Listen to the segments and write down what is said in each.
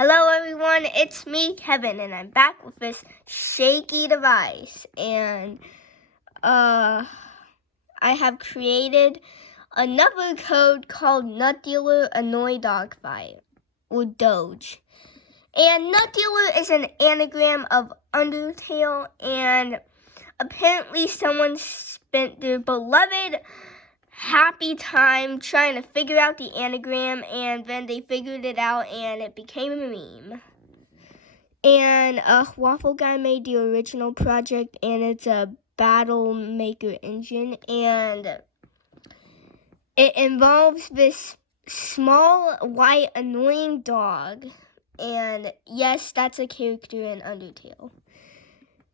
Hello everyone, it's me, Kevin, and I'm back with this shaky device. And I have created another code called Nutdealer Annoy Dog Fight, or Doge. And Nutdealer is an anagram of Undertale, and apparently someone spent their beloved happy time trying to figure out the anagram, and then they figured it out and it became a meme. And Waffle Guy made the original project, and it's a battle maker engine, and it involves this small white annoying dog, and yes, that's a character in Undertale.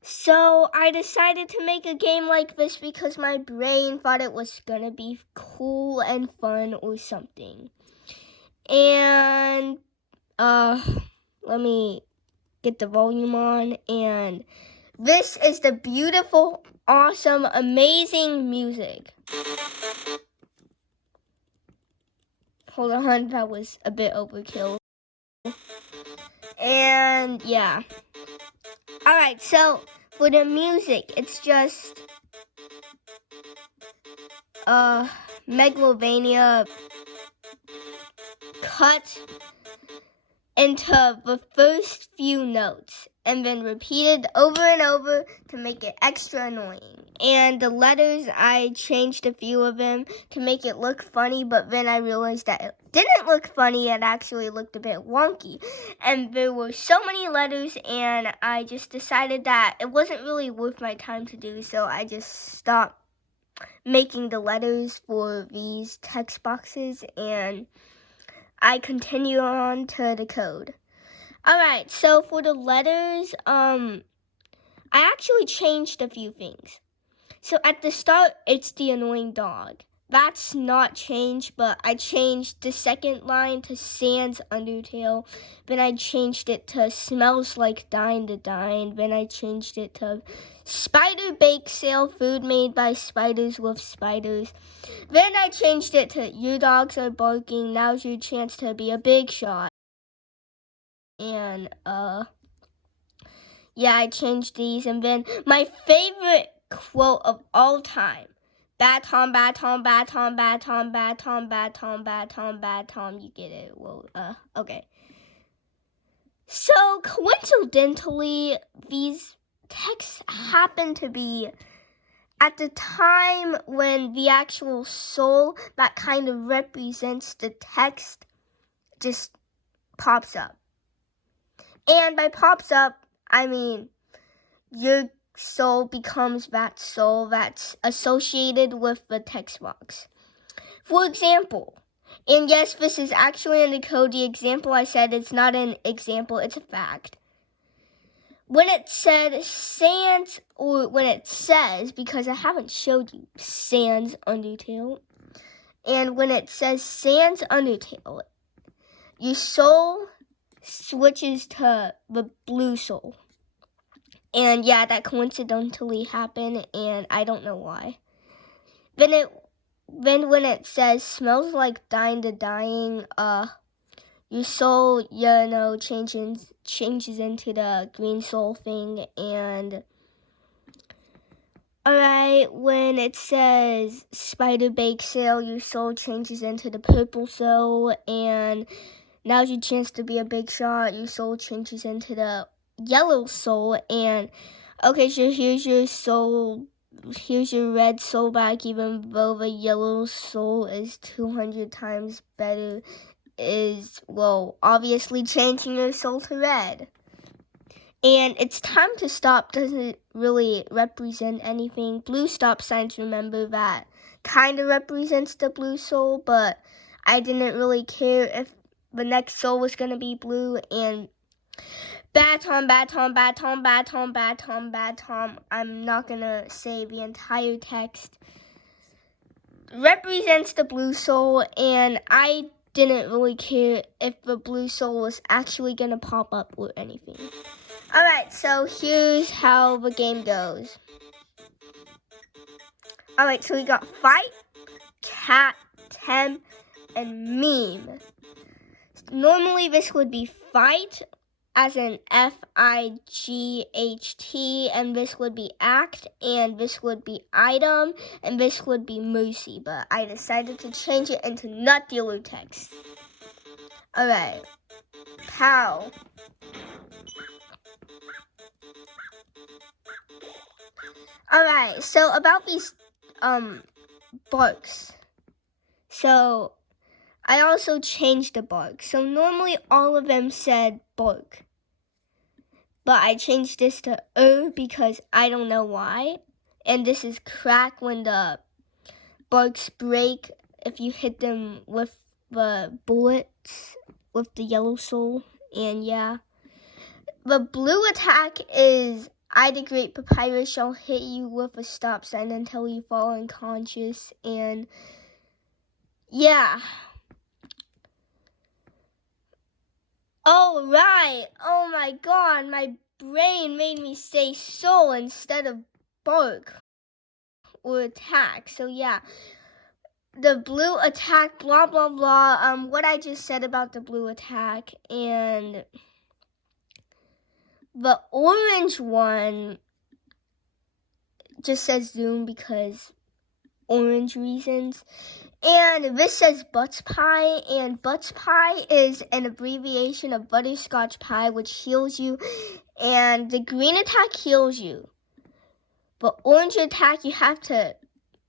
So I decided to make a game like this because my brain thought it was gonna be cool and fun or something. And let me get the volume on, and this is the beautiful, awesome, amazing music. Hold on, that was a bit overkill. And yeah. Alright, so for the music, it's just Megalovania cut into the first few notes and then repeated over and over to make it extra annoying. And the letters, I changed a few of them to make it look funny, but then I realized that it didn't look funny, it actually looked a bit wonky. And there were so many letters, and I just decided that it wasn't really worth my time to do, so I just stopped making the letters for these text boxes, and I continue on to the code. Alright, so for the letters, I actually changed a few things. So at the start, it's the annoying dog. That's not changed, but I changed the second line to Sans Undertale. Then I changed it to Smells Like Dine to Dine. Then I changed it to Spider Bake Sale, food made by spiders with spiders. Then I changed it to Your dogs are barking, now's your chance to be a big shot. And, yeah, I changed these. And then my favorite quote of all time. Baton, baton, baton, baton, baton, baton, baton, baton. You get it. Well, okay. So, coincidentally, these texts happen to be at the time when the actual soul that kind of represents the text just pops up. And by pops up, I mean your soul becomes that soul that's associated with the text box. For example, and yes, this is actually in the code. The example I said, it's not an example, it's a fact. When it said Sans, or when it says, because I haven't showed you Sans Undertale, and when it says Sans Undertale, your soul switches to the blue soul. And yeah, that coincidentally happened, and I don't know why. Then when it says Smells Like Dine to Dying, your soul, changes into the green soul thing. And alright, when it says Spider Bake Sale, your soul changes into the purple soul. And now's your chance to be a big shot, your soul changes into the yellow soul. And okay, so here's your soul, here's your red soul back, even though the yellow soul is 200 times better, is, well, obviously changing your soul to red. And it's time to stop doesn't really represent anything. Blue stop signs, remember, that kind of represents the blue soul, but I didn't really care if the next soul was going to be blue. And baton, baton, baton, baton, baton, baton, I'm not going to say the entire text, represents the blue soul, and I didn't really care if the blue soul was actually going to pop up or anything. Alright, so here's how the game goes. Alright, so we got fight, cat, tem, and meme. normally this would be fight, as in F-I-G-H-T, and this would be act, and this would be item, and this would be Moosey, but I decided to change it into Nutdealer text. Alright, pow. Alright, so about these barks. So I also changed the bark. So normally all of them said bark. But I changed this to because I don't know why. And this is crack when the barks break if you hit them with the bullets with the yellow soul. And yeah. The blue attack is I, the Great Papyrus, shall hit you with a stop sign until you fall unconscious. And yeah. Oh, right. Oh, my God. My brain made me say soul instead of bark or attack. So, yeah. The blue attack, blah, blah, blah. What I just said about the blue attack. And the orange one just says zoom because orange reasons. And this says Butts Pie, and Butts Pie is an abbreviation of butterscotch pie, which heals you, and the green attack heals you. But orange attack, you have to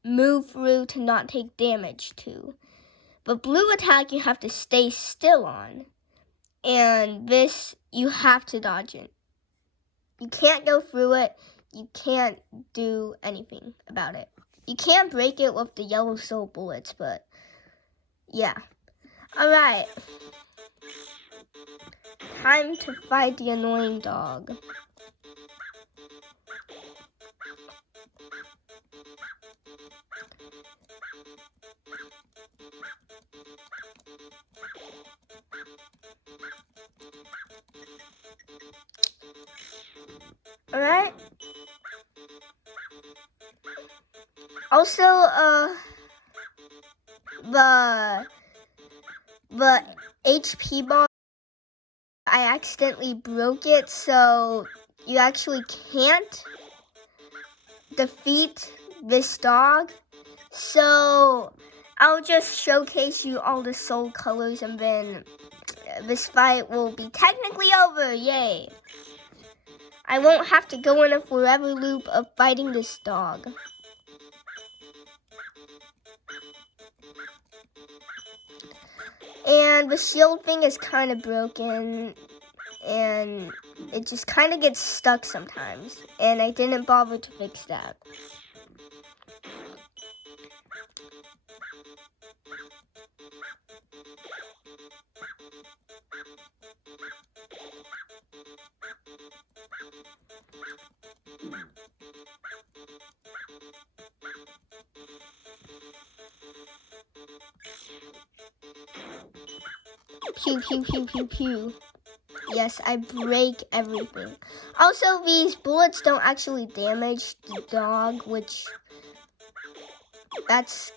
move through to not take damage to. But blue attack, you have to stay still on. And this, you have to dodge it. You can't go through it. You can't do anything about it. You can't break it with the yellow soul bullets, but yeah. Alright. Time to fight the annoying dog. Alright. Also, the HP bar, I accidentally broke it, so you actually can't defeat this dog. So I'll just showcase you all the soul colors, and then this fight will be technically over. Yay! I won't have to go in a forever loop of fighting this dog. And the shield thing is kind of broken, and it just kind of gets stuck sometimes, and I didn't bother to fix that. Pew, pew, pew, pew, pew. Yes, I break everything. Also, these bullets don't actually damage the dog, which that's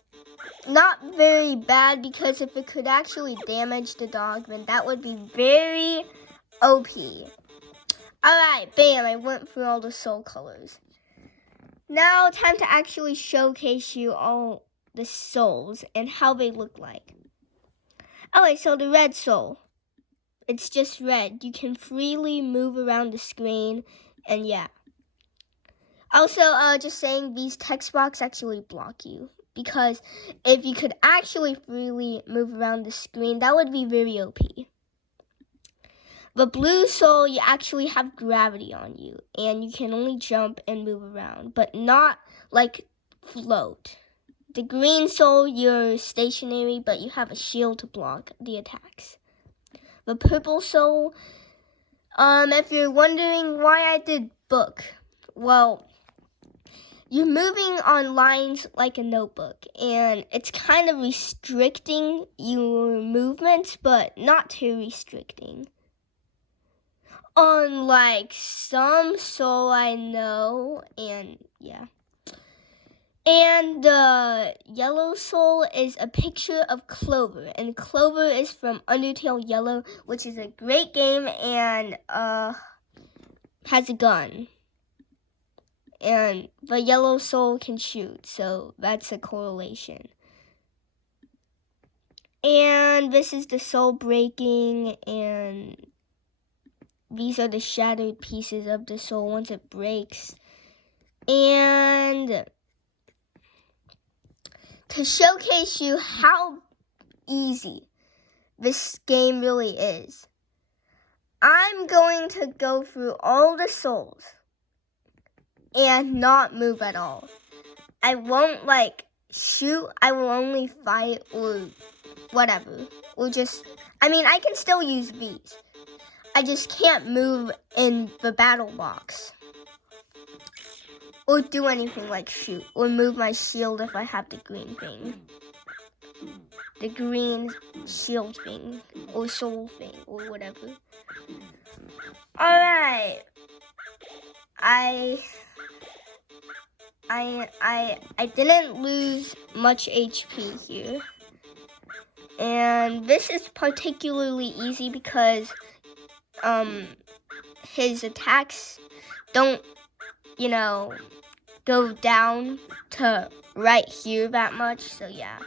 not very bad, because if it could actually damage the dog, then that would be very OP. Alright, bam, I went through all the soul colors. Now, time to actually showcase you all the souls and how they look like. Alright, so the red soul. It's just red. You can freely move around the screen, and yeah. Also, just saying, these text boxes actually block you, because if you could actually freely move around the screen, that would be very OP. The blue soul, you actually have gravity on you, and you can only jump and move around, but not like float. The green soul, you're stationary, but you have a shield to block the attacks. The purple soul, if you're wondering why I did book, well, you're moving on lines like a notebook, and it's kind of restricting your movements, but not too restricting. Unlike some soul I know, and yeah. And the yellow soul is a picture of Clover. And Clover is from Undertale Yellow, which is a great game and has a gun. And the yellow soul can shoot, so that's a correlation. And this is the soul breaking, and these are the shattered pieces of the soul once it breaks. And to showcase you how easy this game really is, I'm going to go through all the souls and not move at all. I won't shoot, I will only fight or whatever. Or I can still use these. I just can't move in the battle box. Or do anything like shoot. Or move my shield if I have the green thing. The green shield thing. Or soul thing. Or whatever. Alright. I didn't lose much HP here. And this is particularly easy because his attacks don't, go down to right here that much, so yeah.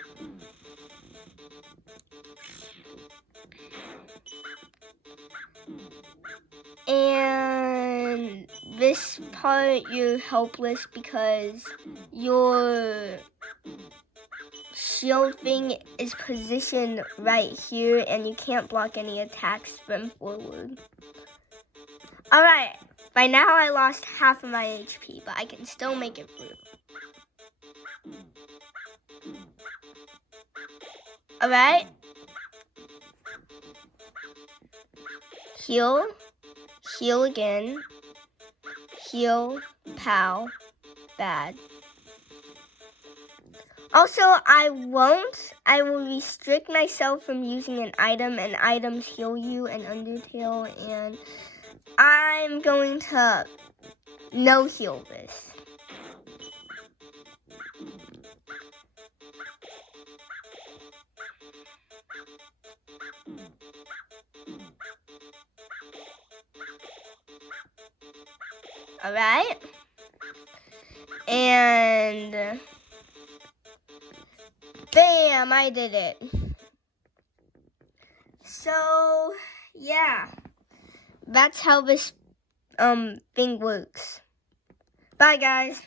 And this part you're helpless because your shield thing is positioned right here and you can't block any attacks from forward. Alright, by now I lost half of my HP, but I can still make it through. Alright. Heal. Heal again. Heal. Pow. Bad. Also, I will restrict myself from using an item, and items heal you in Undertale, and I'm going to no heal this. Alright. And bam, I did it. So, yeah. That's how this thing works. Bye, guys.